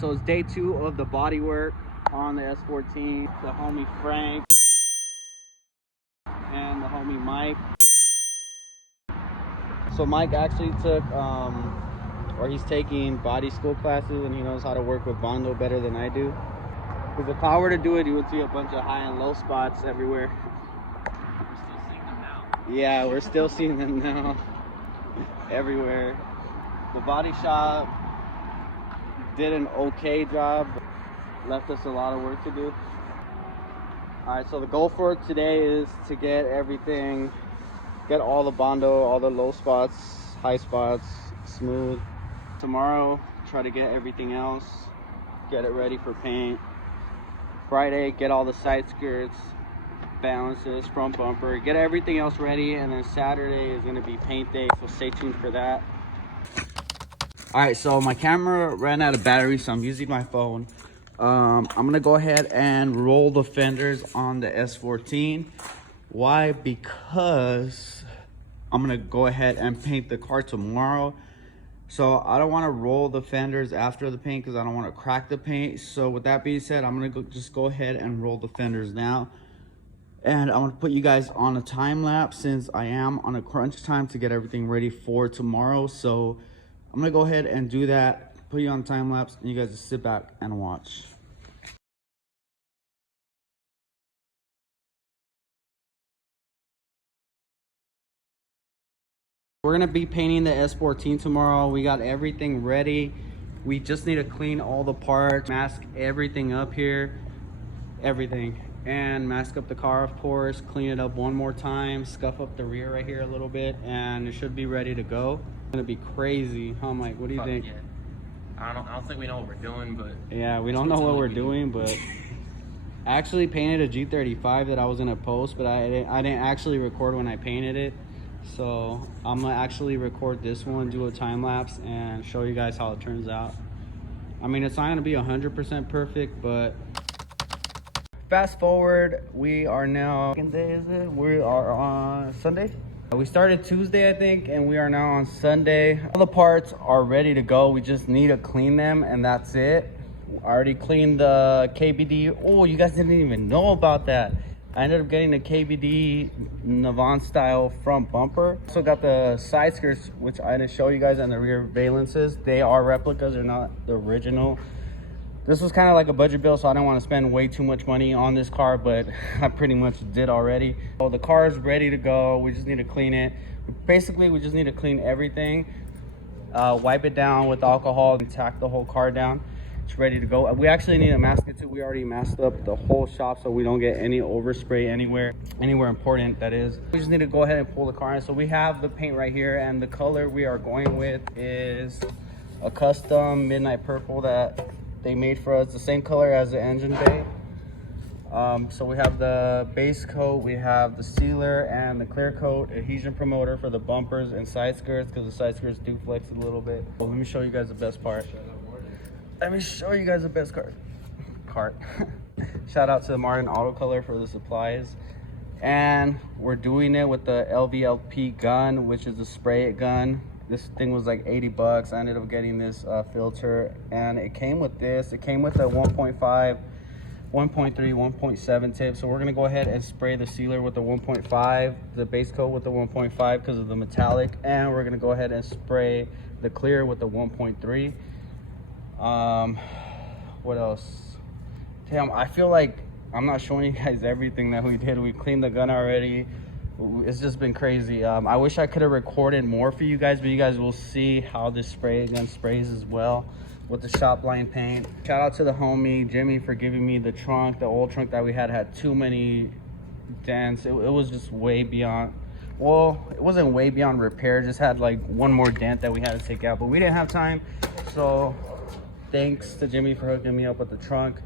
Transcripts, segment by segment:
So it's day 2 of the body work on the S14. The homie Frank and the homie Mike. So Mike actually took, or he's taking body school classes, and he knows how to work with Bondo better than I do. Because if I were to do it, you would see a bunch of high and low spots everywhere. We're still seeing them now. Yeah, we're still seeing them now. Everywhere. The body shop did an okay job, but left us a lot of work to do. Alright, so the goal for today is to get everything, get all the Bondo, all the low spots, high spots, smooth. Tomorrow, try to get everything else, get it ready for paint. Friday, get all the side skirts, balances, front bumper, get everything else ready, and then Saturday is going to be paint day, so stay tuned for that. Alright, so my camera ran out of battery, so I'm using my phone. I'm going to go ahead and roll the fenders on the S14. Why? Because I'm going to go ahead and paint the car tomorrow. So I don't want to roll the fenders after the paint because I don't want to crack the paint. So with that being said, I'm going to just go ahead and roll the fenders now. And I want to put you guys on a time lapse since I am on a crunch time to get everything ready for tomorrow. So I'm going to go ahead and do that, put you on a time lapse, and you guys just sit back and watch. We're gonna be painting the S14 tomorrow. We got everything ready. We just need to clean all the parts, mask everything up here, everything. And mask up the car, of course, clean it up one more time, scuff up the rear right here a little bit, and it should be ready to go. It's gonna be crazy, huh, Mike? What do you think? Yeah. I don't think we know what we're doing, but Yeah, we don't know what we're doing, but I actually painted a G35 that I was gonna post, but I didn't actually record when I painted it. So I'm gonna actually record this one, do a time lapse, and show you guys how it turns out. I mean, it's not gonna be 100% perfect, but fast forward, we are now, what day is it? We are on Sunday. We started Tuesday, I think, and we are now on Sunday. All the parts are ready to go. We just need to clean them, and that's it. I already cleaned the KBD. Oh, you guys didn't even know about that. I ended up getting the KBD Navon style front bumper. Also got the side skirts, which I didn't show you guys, and the rear valences. They are replicas, they're not the original. This was kind of like a budget bill, so I didn't want to spend way too much money on this car, but I pretty much did already. So the car is ready to go. We just need to clean it. Basically, we just need to clean everything, wipe it down with alcohol, and tack the whole car down. It's ready to go. We actually need to mask it too. We already masked up the whole shop so we don't get any overspray anywhere important, that is. We just need to go ahead and pull the car in. So we have the paint right here, and the color we are going with is a custom midnight purple that they made for us, the same color as the engine bay. So we have the base coat, we have the sealer and the clear coat adhesion promoter for the bumpers and side skirts, because the side skirts do flex a little bit. Well, let me show you guys the best part. Let me show you guys the best cart. Shout out to the Martin Auto Color for the supplies. And we're doing it with the LVLP gun, which is a spray it gun. This thing was like 80 bucks. I ended up getting this filter, and it came with this. It came with a 1.5, 1.3, 1.7 tip. So we're gonna go ahead and spray the sealer with the 1.5, the base coat with the 1.5 because of the metallic, and we're gonna go ahead and spray the clear with the 1.3. What else? Damn, I feel like I'm not showing you guys everything that we did. We cleaned the gun already. It's just been crazy. I wish I could have recorded more for you guys, but you guys will see how this spray gun sprays as well with the shop line paint. Shout out to the homie Jimmy for giving me the trunk. The old trunk that we had too many dents. It was just way beyond, well, it wasn't way beyond repair, just had like one more dent that we had to take out, but we didn't have time. So thanks to Jimmy for hooking me up with the trunk.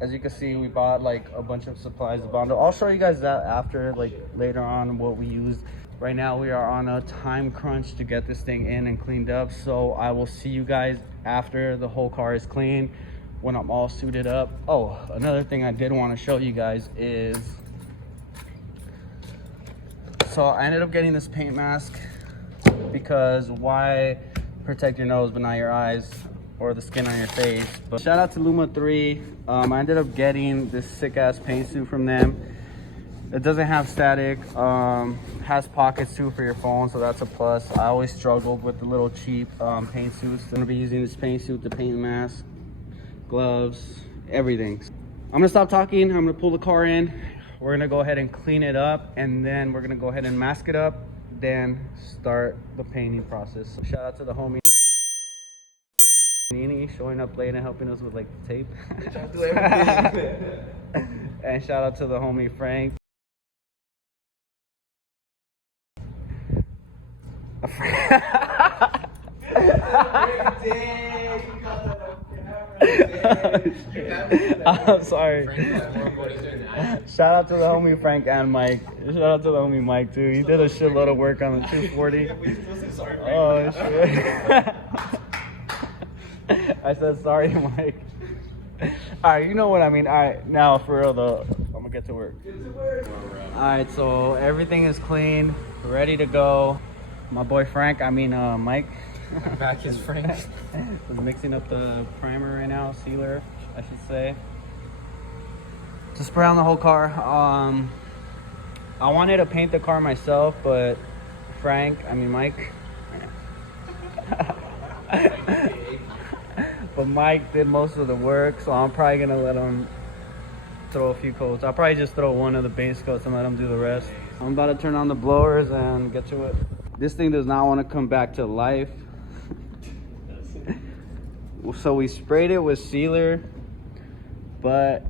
As you can see, we bought like a bunch of supplies to Bondo. I'll show you guys that after, like later on, what we used. Right now we are on a time crunch to get this thing in and cleaned up, so I will see you guys after the whole car is clean, when I'm all suited up. Oh, another thing I did want to show you guys is, so I ended up getting this paint mask because why protect your nose but not your eyes, or the skin on your face. But shout out to Luma 3. I ended up getting this sick ass paint suit from them. It doesn't have static, has pockets too for your phone, so that's a plus. I always struggled with the little cheap paint suits. I'm gonna be using this paint suit, the paint mask, gloves, everything. I'm gonna stop talking, I'm gonna pull the car in. We're gonna go ahead and clean it up, and then we're gonna go ahead and mask it up, then start the painting process. So shout out to the homie Nini showing up late and helping us with like the tape. And shout out to the homie Frank. I'm sorry. Shout out to the homie Frank and Mike. Shout out to the homie Mike too. He did a shitload of work on the 240. Oh shit. I said sorry, Mike. Alright, you know what I mean. Alright, now for real though, I'm gonna get to work. Alright, so everything is clean, ready to go. My boy Frank, Mike. I'm back as Frank. Is mixing up the primer right now, sealer, I should say. To spray on the whole car. I wanted to paint the car myself, but Mike. But Mike did most of the work, so I'm probably gonna let him throw a few coats. I'll probably just throw one of the base coats and let him do the rest. I'm about to turn on the blowers and get to it. This thing does not want to come back to life. So we sprayed it with sealer, but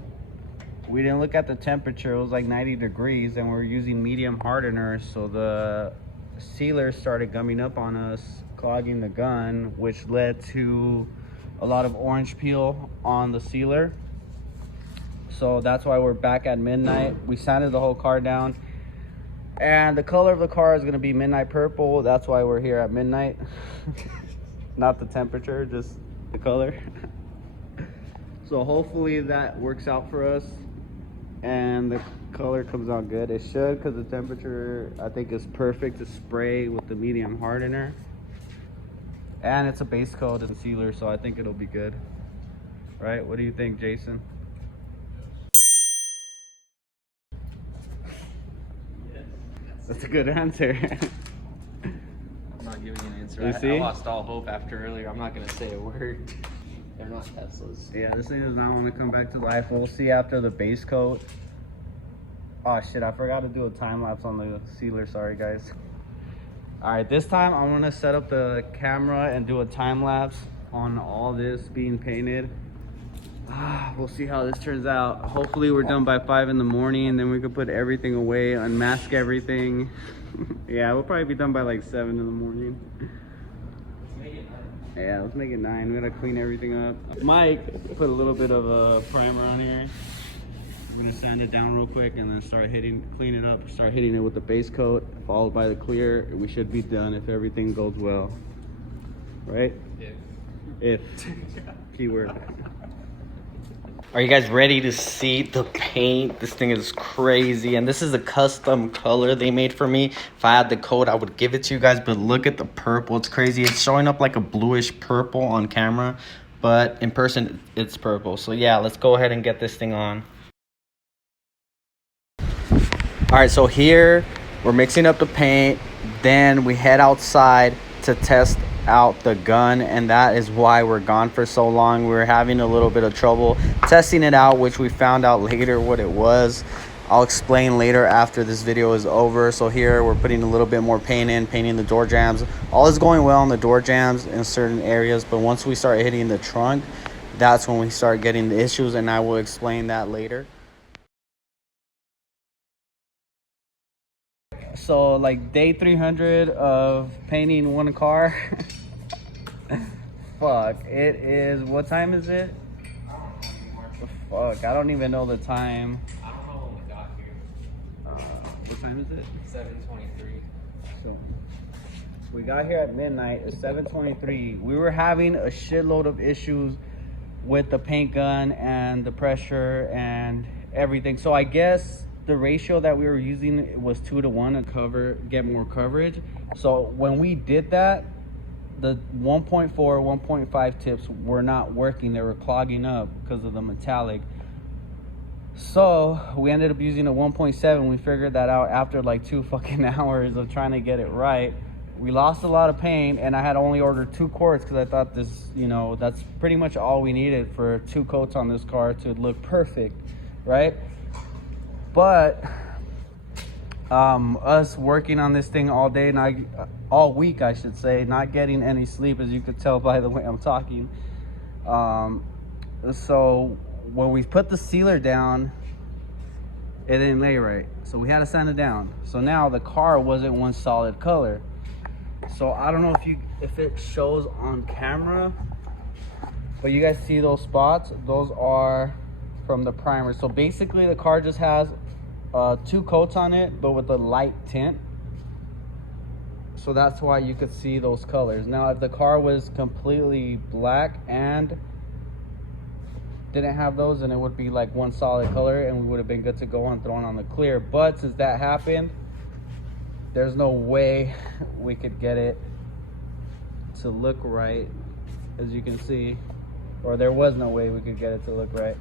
we didn't look at the temperature. It was like 90 degrees and we were using medium hardener, so the sealer started gumming up on us, clogging the gun, which led to a lot of orange peel on the sealer. So that's why we're back at midnight. We sanded the whole car down, and the color of the car is going to be midnight purple. That's why we're here at midnight. Not the temperature, just the color. So hopefully that works out for us and the color comes out good. It should, because the temperature I think is perfect to spray with the medium hardener. And it's a base coat and sealer, so I think it'll be good. Right? What do you think, Jason? Yes. That's a good answer. I'm not giving you an answer. You see? I lost all hope after earlier. I'm not going to say a word. They're not Teslas. Yeah, this thing does not want to come back to life. We'll see after the base coat. Oh shit, I forgot to do a time lapse on the sealer. Sorry guys. Alright, this time I'm gonna set up the camera and do a time lapse on all this being painted. We'll see how this turns out. Hopefully we're done by 5 in the morning, and then we can put everything away, unmask everything. Yeah, we'll probably be done by like 7 in the morning. Yeah, let's make it 9. We gotta clean everything up. Mike put a little bit of a primer on here. We're gonna sand it down real quick and then clean it up, start hitting it with the base coat, followed by the clear. We should be done if everything goes well. Right? If. Keyword. Are you guys ready to see the paint? This thing is crazy, and this is a custom color they made for me. If I had the code, I would give it to you guys, but look at the purple. It's crazy. It's showing up like a bluish purple on camera, but in person it's purple. So yeah, let's go ahead and get this thing on. All right, so here we're mixing up the paint, then we head outside to test out the gun, and that is why we're gone for so long. We were having a little bit of trouble testing it out, which we found out later what it was. I'll explain later after this video is over. So here we're putting a little bit more paint in, painting the door jambs. All is going well on the door jambs in certain areas, but once we start hitting the trunk, that's when we start getting the issues, and I will explain that later. So like day 300 of painting one car. Fuck, it is, what time is it? Fuck, I don't even know the time. I don't know when we got here. What time is it? 7:23. So we got here at midnight. It's 7:23. We were having a shitload of issues with the paint gun and the pressure and everything. So I guess the ratio that we were using was 2 to 1 to get more coverage. So when we did that, the 1.4, 1.5 tips were not working. They were clogging up because of the metallic. So we ended up using a 1.7. We figured that out after like 2 fucking hours of trying to get it right. We lost a lot of paint, and I had only ordered 2 quarts because I thought this, you know, that's pretty much all we needed for 2 coats on this car to look perfect, right? But us working on this thing all day, all week, I should say, not getting any sleep, as you could tell by the way I'm talking. So when we put the sealer down, it didn't lay right, so we had to sand it down. So now the car wasn't one solid color. So I don't know if it shows on camera, but you guys see those spots? Those are from the primer. So basically the car just has 2 coats on it, but with a light tint. So that's why you could see those colors. Now if the car was completely black and didn't have those, then it would be like one solid color and we would have been good to go on throwing on the clear. But since that happened, there's no way we could get it to look right, as you can see, or there was no way we could get it to look right.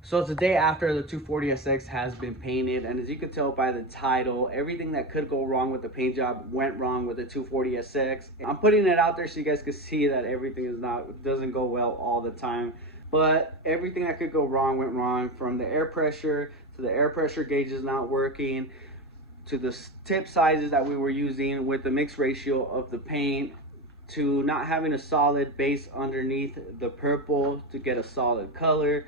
So it's a day after the 240SX has been painted, and as you can tell by the title, everything that could go wrong with the paint job went wrong with the 240SX. I'm putting it out there so you guys can see that everything doesn't go well all the time, but everything that could go wrong went wrong, from the air pressure to the air pressure gauges not working, to the tip sizes that we were using with the mix ratio of the paint, to not having a solid base underneath the purple to get a solid color.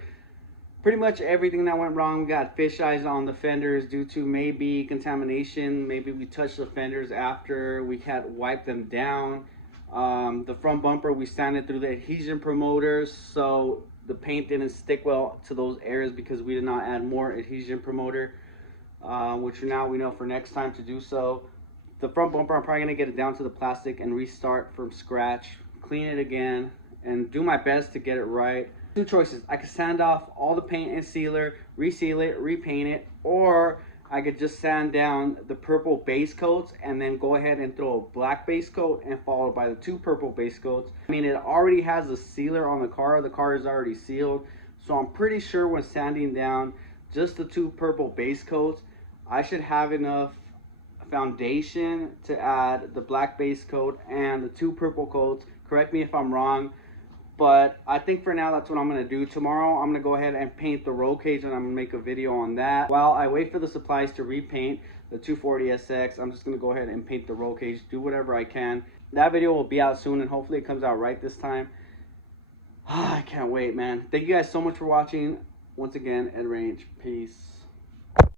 Pretty much everything that went wrong. We got fish eyes on the fenders due to maybe contamination. Maybe we touched the fenders after we had wiped them down. The front bumper, we sanded through the adhesion promoters, so the paint didn't stick well to those areas because we did not add more adhesion promoter, which now we know for next time to do so. The front bumper, I'm probably gonna get it down to the plastic and restart from scratch, clean it again, and do my best to get it right. 2 choices. I could sand off all the paint and sealer, reseal it, repaint it, or I could just sand down the purple base coats and then go ahead and throw a black base coat and followed by the 2 purple base coats. I mean, it already has a sealer on the car is already sealed, so I'm pretty sure when sanding down just the 2 purple base coats, I should have enough foundation to add the black base coat and the 2 purple coats. Correct me if I'm wrong, but I think for now that's what I'm going to do. Tomorrow I'm going to go ahead and paint the roll cage, and I'm going to make a video on that. While I wait for the supplies to repaint the 240SX, I'm just going to go ahead and paint the roll cage, do whatever I can. That video will be out soon, and hopefully it comes out right this time. I can't wait, man. Thank you guys so much for watching. Once again, Ed Range. Peace.